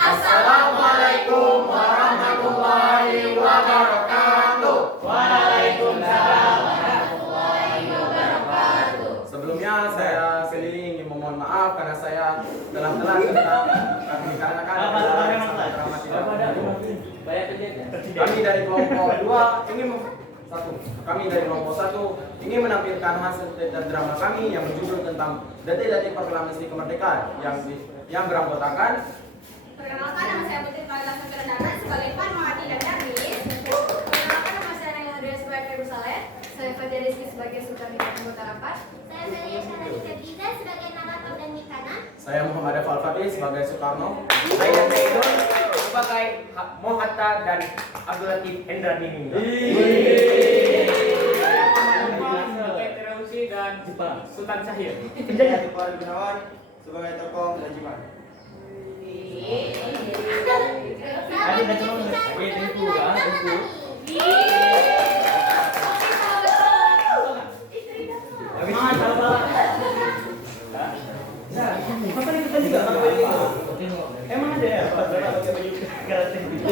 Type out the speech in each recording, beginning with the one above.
Assalamualaikum warahmatullahi wabarakatuh. Waalaikumsalam warahmatullahi wabarakatuh. Sebelumnya saya sendiri ingin memohon maaf karena saya telah tentang dikarenakan kami dari kelompok 2 ingin menampilkan hasil drama kami yang berjudul tentang detik-detik proklamasi kemerdekaan yang beranggotakan. Perkenalkan, nama saya Putri Fadila Sangkerdana sebagai Pan Mahati dan Darwis. Perkenalkan, nama saya Nayla Adria sebagai Yerusalem. Saya Fatia Rizky sebagai Sultan anggota rapat. Saya Maria Shalani Febriza sebagai narator dan Mikana. Saya Muhammad Al-Fatih sebagai Soekarno. Saya Zaidun sebagai Mohatta dan Abdul Latif Hendra Nining. Sebagai Terausi dan Sultan Syahir. Saya Pak Gunawan sebagai tokoh Lajiman. Emang ada ya? Pakai baju karating gitu.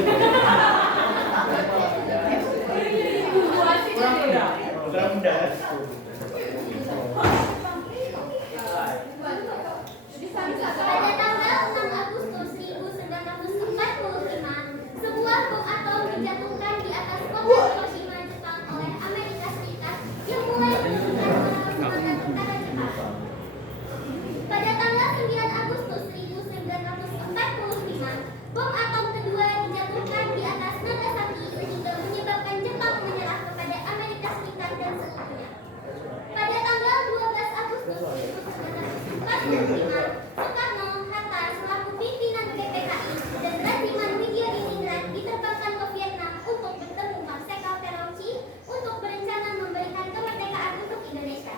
Kurang mudah. Pada tanggal 6 Agustus 1945, sebuah bom atom dijatuhkan di atas kota Hiroshima, Jepang oleh Amerika Serikat yang mulai menunjukkan semangat tentara Jepang. Pada tanggal 9 Agustus 1945, bom atom kedua dijatuhkan di atas Nagasaki sehingga menyebabkan Jepang menyerah kepada Amerika Serikat dan sekutunya. Pada tanggal 12 Agustus 1945, Soekarno, Hatta selaku pimpinan PPKI dan Rasiman Widyadiningrat diterbangkan ke Vietnam untuk bertemu Marsekal Terauchi untuk berencana memberikan kemerdekaan untuk Indonesia.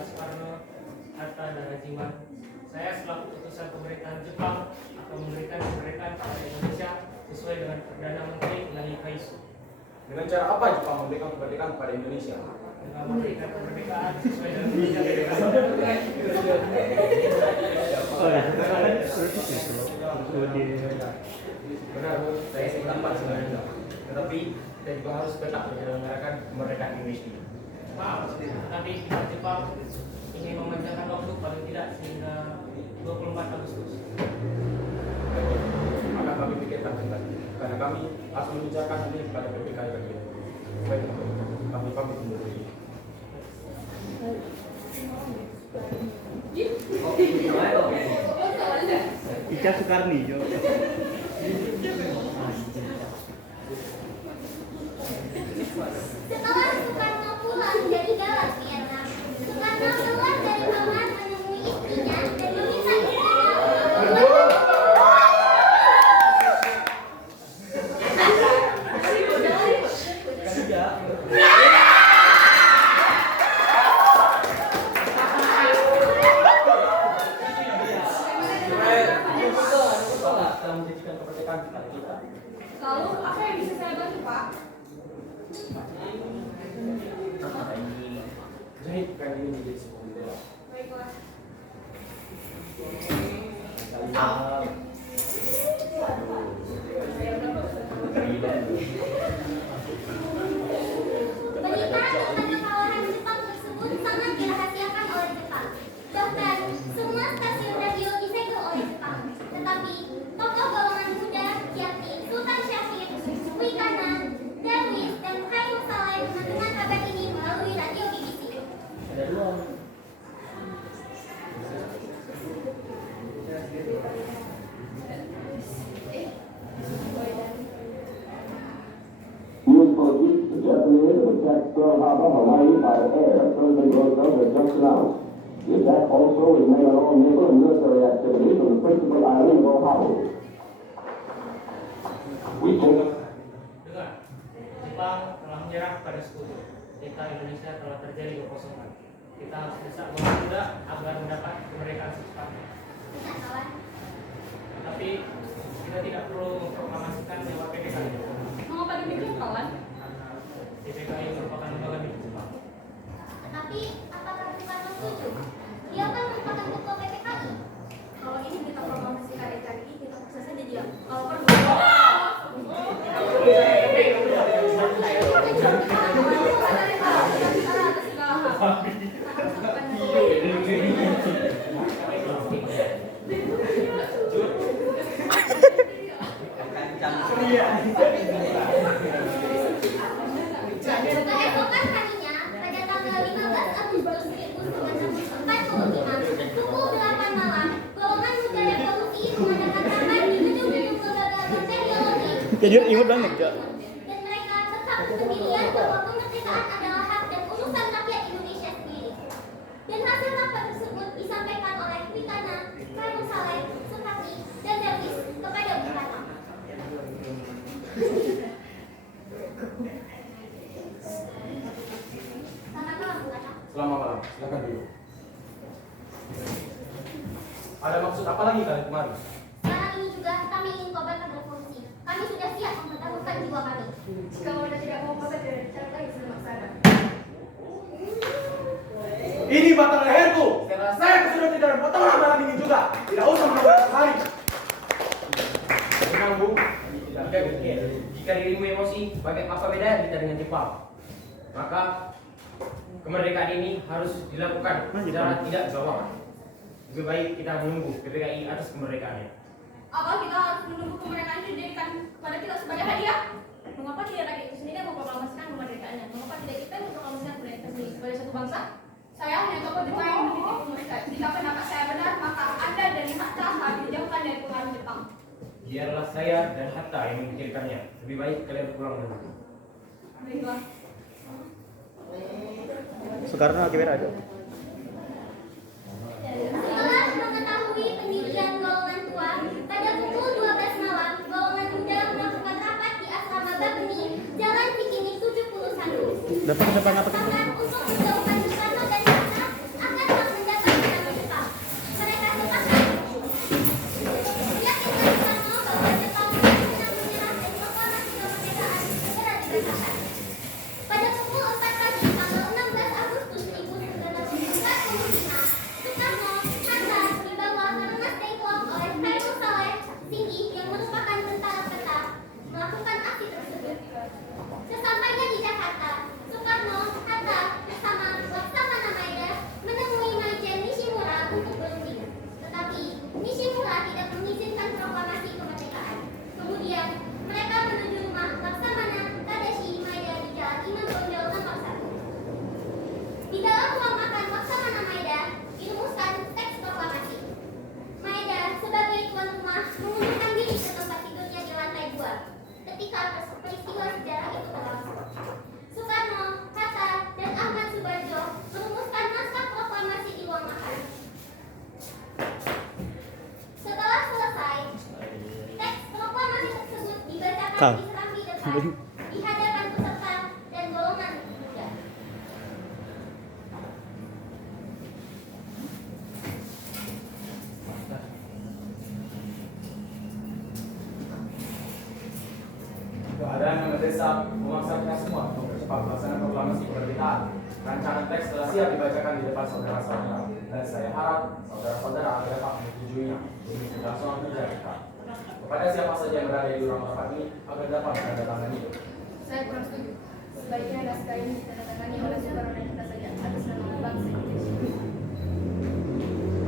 Soekarno, Hatta dan Rasiman. Saya selaku utusan pemerintahan Jepang akan memberikan kemerdekaan pada Indonesia sesuai dengan Perdana Menteri Nani Kaisu. Dengan cara apa Jepang memberikan kemerdekaan kepada Indonesia? Dengan memberikan kemerdekaan sesuai dengan Benar, Bu. Saya sependapat sebenarnya. Tetapi kita juga harus tetap menyelenggarakan kemerdekaan Indonesia. Tapi pihak Jepang ingin memanjangkan waktu paling tidak sehingga 24 Agustus. Akan kami pikirkan kembali karena kami harus menunjukkan ini kepada PPKI kami. Baik, kami pamit undur diri. Ica Sukarni, Jo. Setelah Soekarno pulang dari Galas, Vietnam, Soekarno keluar dari kamar menemui istrinya dan meminta istrinya Menjadikan kemerdekaan kepada kita. Lalu, apa yang bisa saya bantu, Pak? Jahitkan ini menjadi sebuah bendera. Baiklah. Berita tentang kekalahan Jepang tersebut sangat dirahasiakan oleh Jepang. Bahkan, semua stasiun radio disegel oleh Jepang. Tetapi, tokoh golongan muda yakni Sultan Syahrir, Wikana, Darwis, dan Khairul Saleh mendengar kabar ini melalui radio BBC. U.S. forces, the Japanese have attacked Pearl Harbor, Hawaii by air. President Roosevelt has just announced. The attack also was made on all naval and military activities on the principal island of Oahu. We took bersekutu. Kita Indonesia telah terjadi kekosongan. Kita harus bisa menunda agar mendapat kemerdekaan secepatnya. Tidak, kawan. Tapi kita tidak perlu memproklamasikan lewat PPKI. Mengapa demikian, kawan? PPKI merupakan lembaga milik Jepang. Tetapi, apakah Soekarno setuju? Dia kan merupakan ketua PPKI. Kalau ini kita proklamasikan NKRI, kita paksa saja dia. Kalau perlu. Keesokan harinya, pada tanggal 15 Agustus 1945, pukul 8 malam, golongan muda revolusi mengadakan rapat di gedung-gedung lembaga bakteriologi. Kayaknya imut banget, Kak. Dan mereka tetap berpendirian bahwa kemerdekaan adalah hak dan urusan rakyat Indonesia sendiri. Dan hasil rapat tersebut disampaikan oleh Witana, Khairul Saleh, Sukarni, dan Darwis kepada Bung Karno. Selamat malam, Bung Karno. Selamat malam, silakan duduk. Ada maksud apa lagi kalian kemari? Sekarang ini juga kami ingin kobarkan revolusi. Kami sudah siap mempertaruhkan jiwa kami. Jika Anda tidak mau kobar, tidak bicara lagi sama sana. Ini batang leherku. Saya sudah tidak potongan malam ini juga. Tidak usah menunggu hari. Tenang Bu, jika dirimu emosi, bagaimana apa beda kita dengan Jepang? Maka kemerdekaan ini harus dilakukan secara tidak gawang. Lebih baik kita menunggu PPKI atas kemerdekaannya. Apa kita harus menunggu kemerdekaan itu dijadikan kepada kita sebagai hadiah? Mengapa tidak rakyat itu sendiri yang memproklamasikan kemerdekaannya? Mengapa tidak kita yang memproklamasikan kemerdekaan sendiri sebagai satu bangsa? Saya hanya tokoh Jepang yang memiliki kemerdekaan. Jika pendapat saya benar, maka Anda dan Hatta harus dijauhkan dari pengaruh Jepang. Biarlah saya dan Hatta yang memikirkannya. Lebih baik kalian pulang dulu. Baiklah. Soekarno gimana aja? Setelah mengetahui pendirian golongan tua, pada pukul 12 malam, golongan muda melakukan rapat di asrama Bapeni, Jalan Cikini 71. Dapat apa? Sepakat untuk menjauhkan Soekarno dan Hatta agar tak mendapat serangan Jepang. Mereka sepakat meyakinkan Soekarno bahwa Jepang tidak menyerah dan proklamasi kemerdekaan segera dibacakan. Pada pukul 4 pagi tanggal 16 Agustus 1945, Soekarno, Hatta dibawa ke Rengas Dengklok oleh Khairul Saleh, Singgi yang merupakan tentara peta, melakukan aksi tersebut. Sesampainya di Jakarta, Soekarno, Hatta bersama Laksamana Maeda menemui Maijen Nishimura untuk berunding. Tetapi Nishimura tidak mengizinkan proklamasi kemerdekaan. Kemudian mereka menuju rumah Laksamana Tadashi Maeda di Jalan Imam Bonjol nomor 1. Di dalam ruang makan Laksamana Maeda dirumuskan teks proklamasi. Maeda sebagai tuan rumah mengundurkan diri ke tempat tidurnya di lantai 2 ketika peristiwa sejarah itu berlangsung. Soekarno, Hatta, dan Ahmad Subarjo merumuskan naskah proklamasi di ruang makan. Setelah selesai, teks proklamasi tersebut dibacakan di serambi depan di hadapan peserta dan golongan muda. Keadaan yang mendesak memaksa kita semua untuk cepat melaksanakan proklamasi kemerdekaan. Rancangan teks telah siap dibacakan di depan saudara-saudara, dan saya harap saudara-saudara akan dapat menyetujuinya demi keberlangsungan kerja kita. Kepada siapa saja yang berada di ruang rapat ini agar dapat menandatangani itu. Saya kurang setuju. Sebaiknya naskah ini ditandatangani oleh Soekarno dan kita saja atas nama bangsa Indonesia.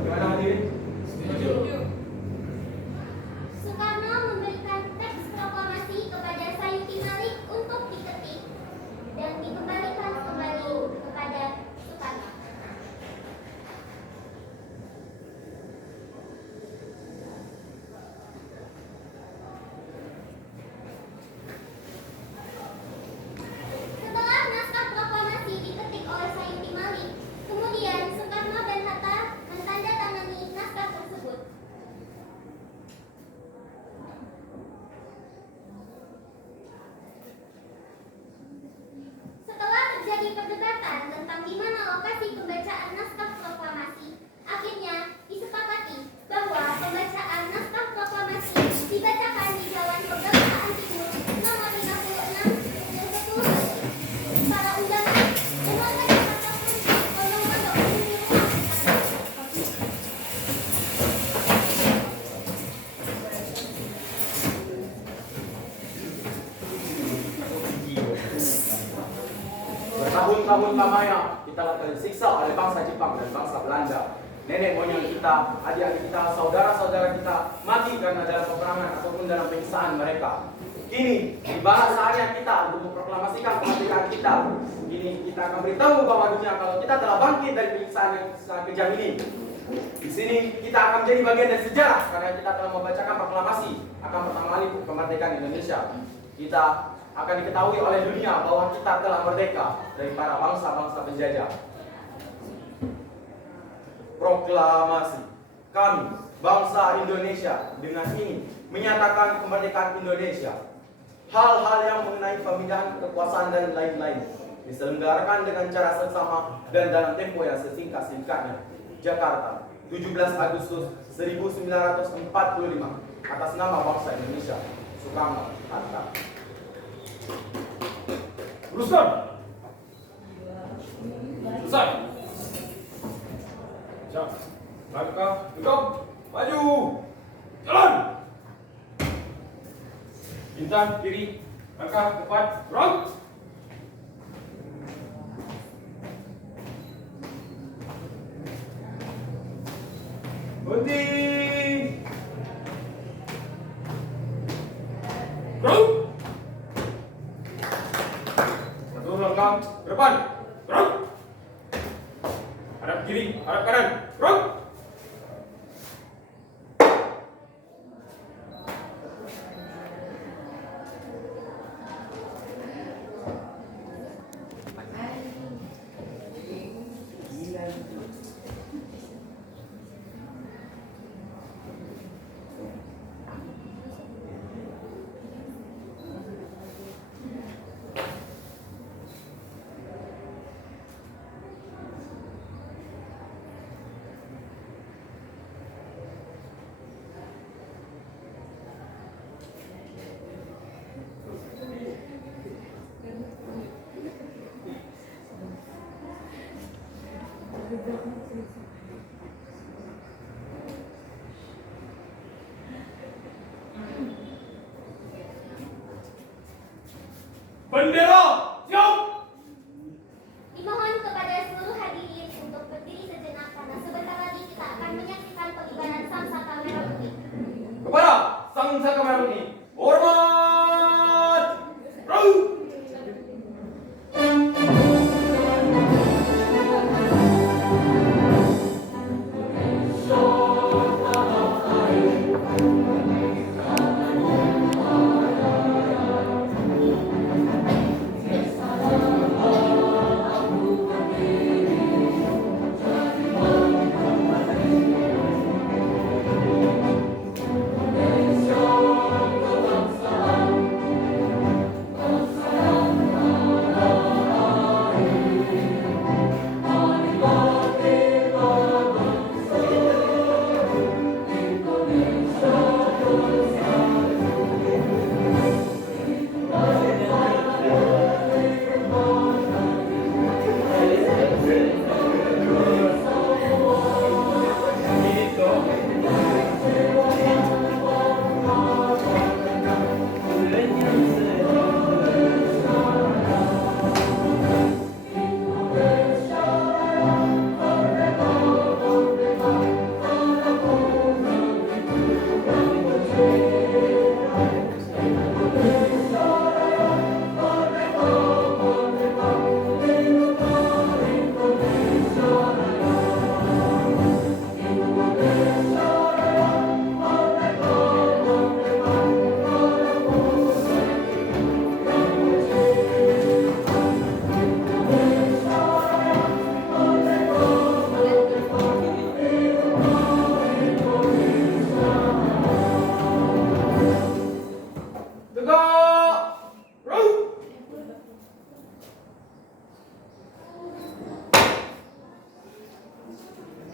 Bagaimana hadirin? Setuju? Soekarno memberikan teks proklamasi kepada Sayuti Malik untuk diketik dan dikembalikan kembali kepada Soekarno. Setelah naskah proklamasi diketik oleh bertahun-tahun lamanya kita akan disiksa oleh bangsa Jepang dan bangsa Belanda. Nenek moyang kita, adik-adik kita, saudara-saudara kita mati karena dalam peperangan ataupun dalam penyiksaan mereka. Kini, tibalah saatnya kita untuk memproklamasikan kemerdekaan kita. Kini kita akan beritahu bahwa dunia kalau kita telah bangkit dari penyiksaan yang sangat kejam ini. Di sini kita akan menjadi bagian dari sejarah karena kita telah membacakan proklamasi akan pertama kali kemerdekaan Indonesia. Kita akan diketahui oleh dunia bahwa kita telah merdeka dari para bangsa-bangsa penjajah. Proklamasi. Kami, bangsa Indonesia, dengan ini menyatakan kemerdekaan Indonesia. Hal-hal yang mengenai pemindahan kekuasaan dan lain-lain diselenggarakan dengan cara seksama dan dalam tempo yang sesingkat-singkatnya. Jakarta, 17 Agustus 1945, atas nama bangsa Indonesia. Soekarno Hatta. Teruskan. Selesai. Siap. Langkah, tegap, maju, jalan. Bintang kiri, langkah depan, gerak. Berhenti. Gerak. Satu langkah ke depan, gerak. Hadap kiri, hadap kanan, gerak. Bendera siap. Dimohon kepada seluruh hadirin untuk berdiri sejenak karena sebentar lagi kita akan menyaksikan pengibaran Sang Saka Merah Putih. Kepada Sang Saka Merah Putih, hormat. Perahu.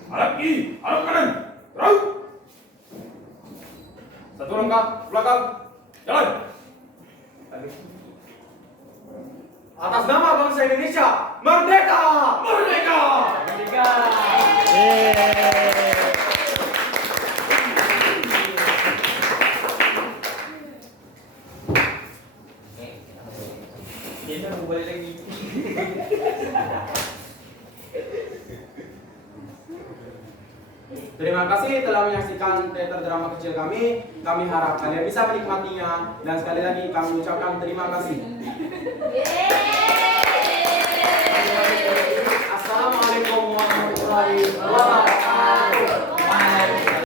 Hadap kiri, hadap kanan, gerak. Satu langkah belakang, jalan. Atas nama bangsa Indonesia, merdeka! Merdeka! Merdeka! Kita mau balik lagi. Terima kasih telah menyaksikan teater drama kecil kami. Kami harap kalian bisa menikmatinya dan sekali lagi kami ucapkan terima kasih. Assalamualaikum warahmatullahi wabarakatuh.